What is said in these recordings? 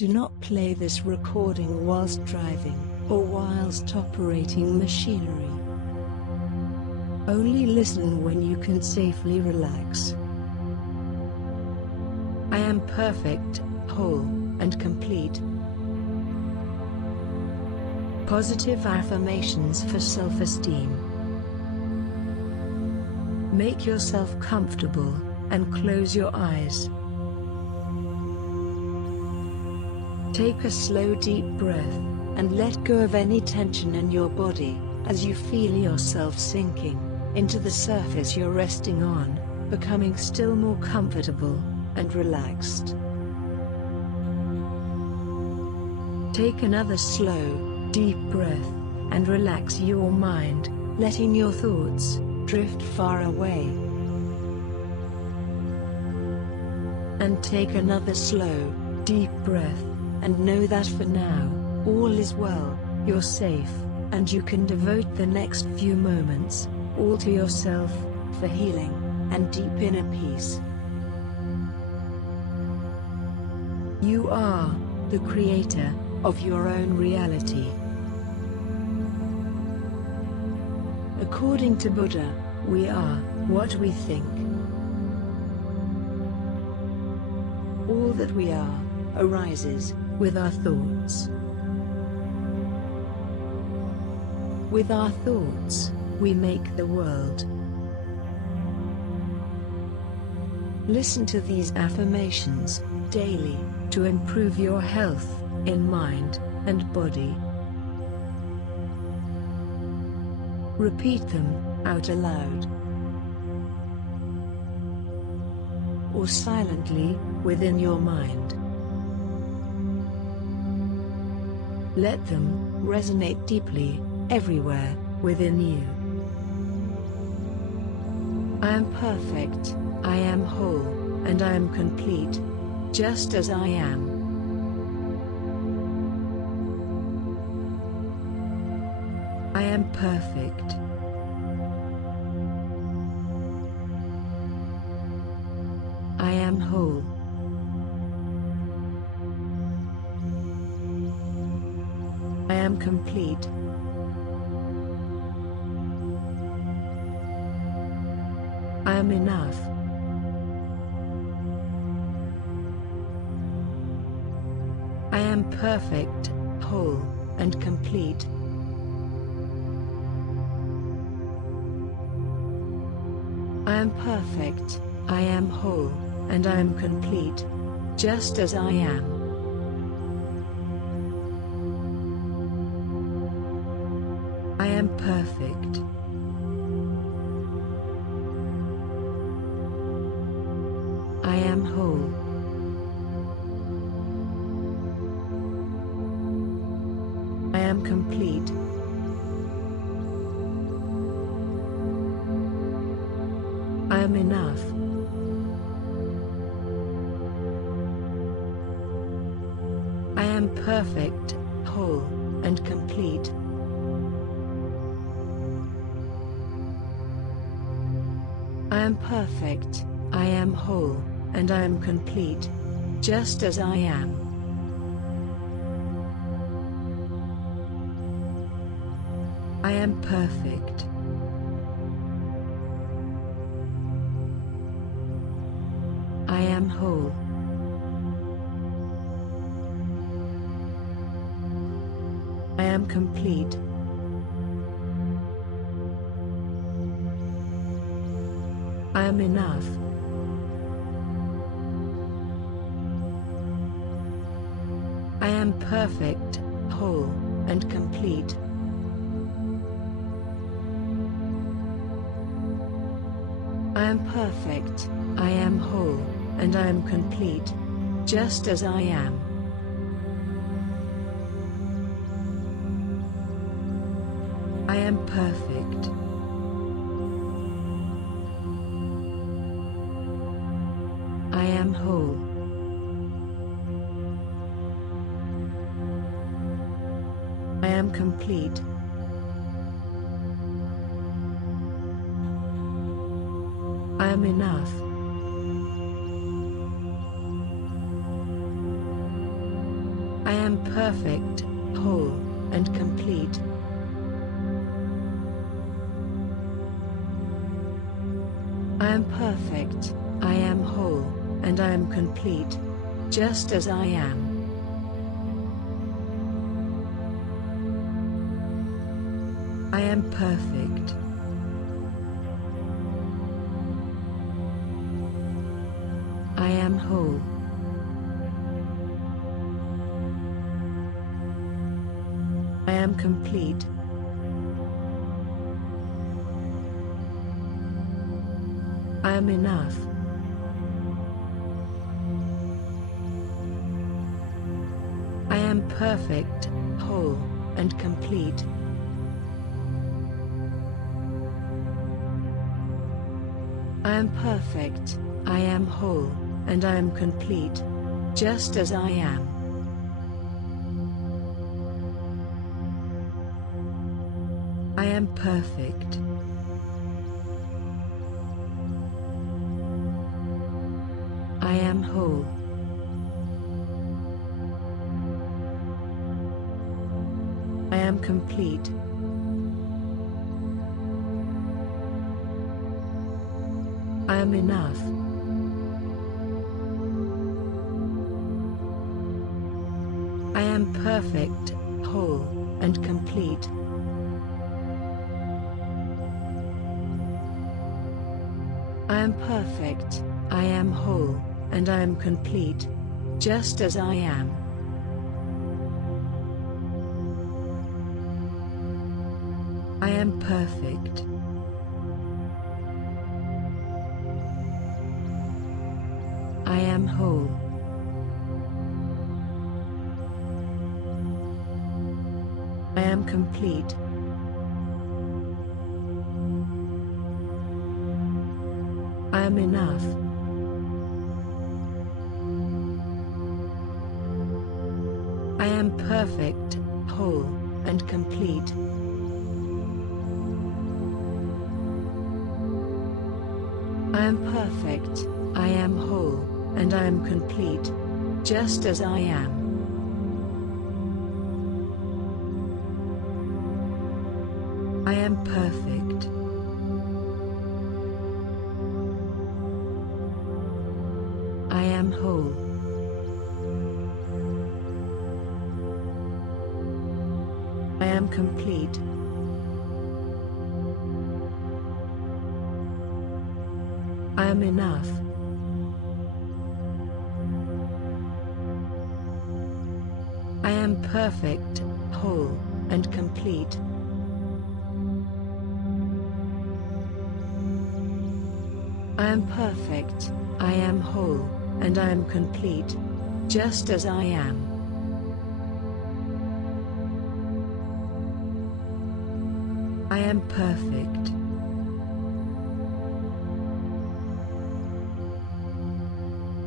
Do not play this recording whilst driving, or whilst operating machinery. Only listen when you can safely relax. I am perfect, whole, and complete. Positive affirmations for self-esteem. Make yourself comfortable, and close your eyes. Take a slow deep breath, and let go of any tension in your body, as you feel yourself sinking into the surface you're resting on, becoming still more comfortable and relaxed. Take another slow, deep breath, and relax your mind, letting your thoughts drift far away. And take another slow, deep breath, and know that for now, all is well, you're safe, and you can devote the next few moments all to yourself, for healing and deep inner peace. You are the creator of your own reality. According to Buddha, we are what we think. All that we are arises with our thoughts. With our thoughts, we make the world. Listen to these affirmations daily to improve your health in mind and body. Repeat them out aloud or silently within your mind. Let them resonate deeply everywhere within you. I am perfect, I am whole, and I am complete, just as I am. I am perfect. I am whole. I am complete. I am enough. I am perfect, whole, and complete. I am perfect, I am whole, and I am complete, just as I am. I am perfect. I am whole. I am complete. I am enough. I am perfect, whole, and complete. I am perfect, I am whole, and I am complete, just as I am. I am perfect. I am whole. I am complete. I am enough. I am perfect, whole, and complete. I am perfect, I am whole, and I am complete, just as I am. I am perfect. I am whole. I am complete. I am enough. I am perfect, whole, and complete. I am perfect, I am whole, and I am complete, just as I am. I am perfect. I am whole. I am complete. I am enough. I am perfect, whole, and complete. I am perfect, I am whole, and I am complete, just as I am. I am perfect. I am whole. I am complete. I am enough. I am perfect, whole, and complete. I am perfect, I am whole, and I am complete, just as I am. I am perfect. I am whole. I am complete. I am enough. I am perfect, whole, and complete. I am perfect, I am whole, and I am complete, just as I am. I am perfect. I am whole. I am complete. I am enough. I am perfect, whole, and complete. I am perfect, I am whole, and I am complete, just as I am. I am perfect.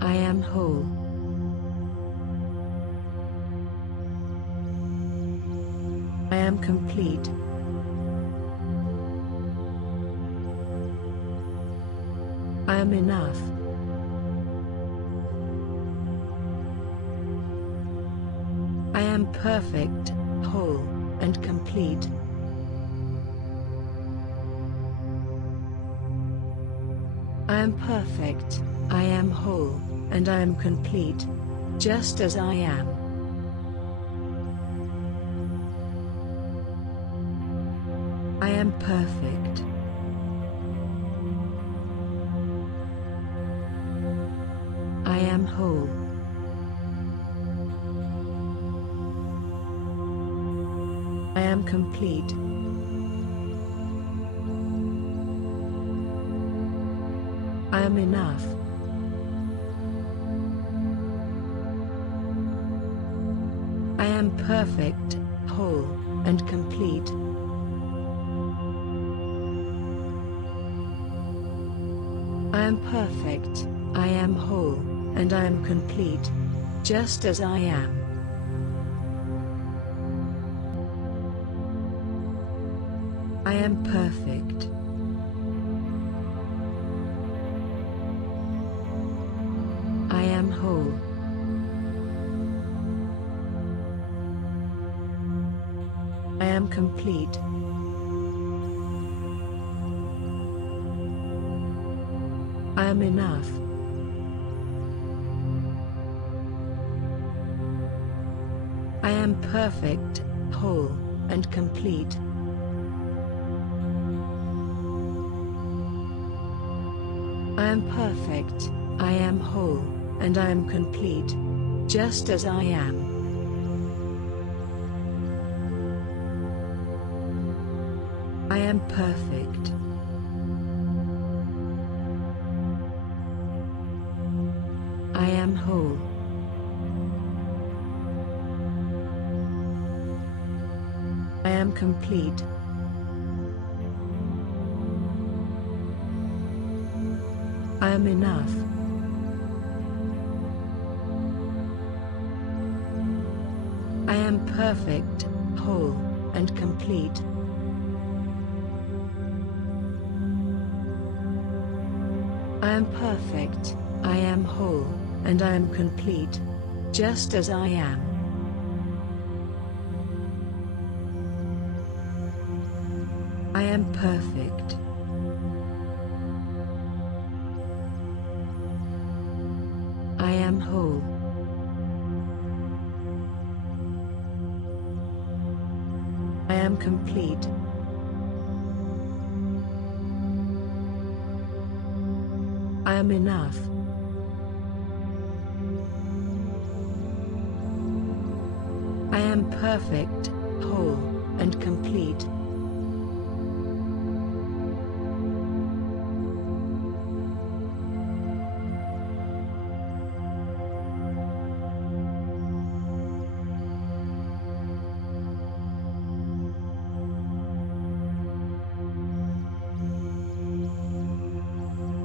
I am whole. I am complete. I am enough. I am perfect, whole, and complete. I am perfect, I am whole, and I am complete, just as I am. I am perfect. I am whole. I am complete. I am enough. I am perfect, whole, and complete. I am perfect, I am whole, and I am complete, just as I am. I am perfect. I am whole. am complete. I am enough. I am perfect, whole, and complete. I am perfect, I am whole, and I am complete, just as I am. I am perfect. I am whole. I am complete. I am enough. I am perfect, whole, and complete. I am perfect, I am whole, and I am complete, just as I am. I am perfect. I am whole. I am complete. I am enough. I am perfect, whole, and complete.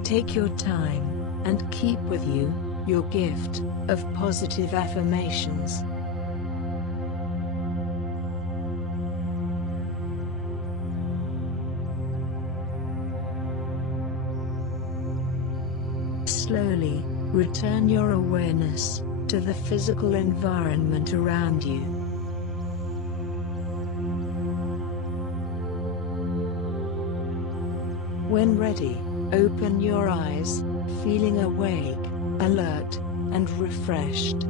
Take your time, and keep with you, your gift of positive affirmations. Slowly, return your awareness to the physical environment around you. When ready, open your eyes, feeling awake, alert, and refreshed.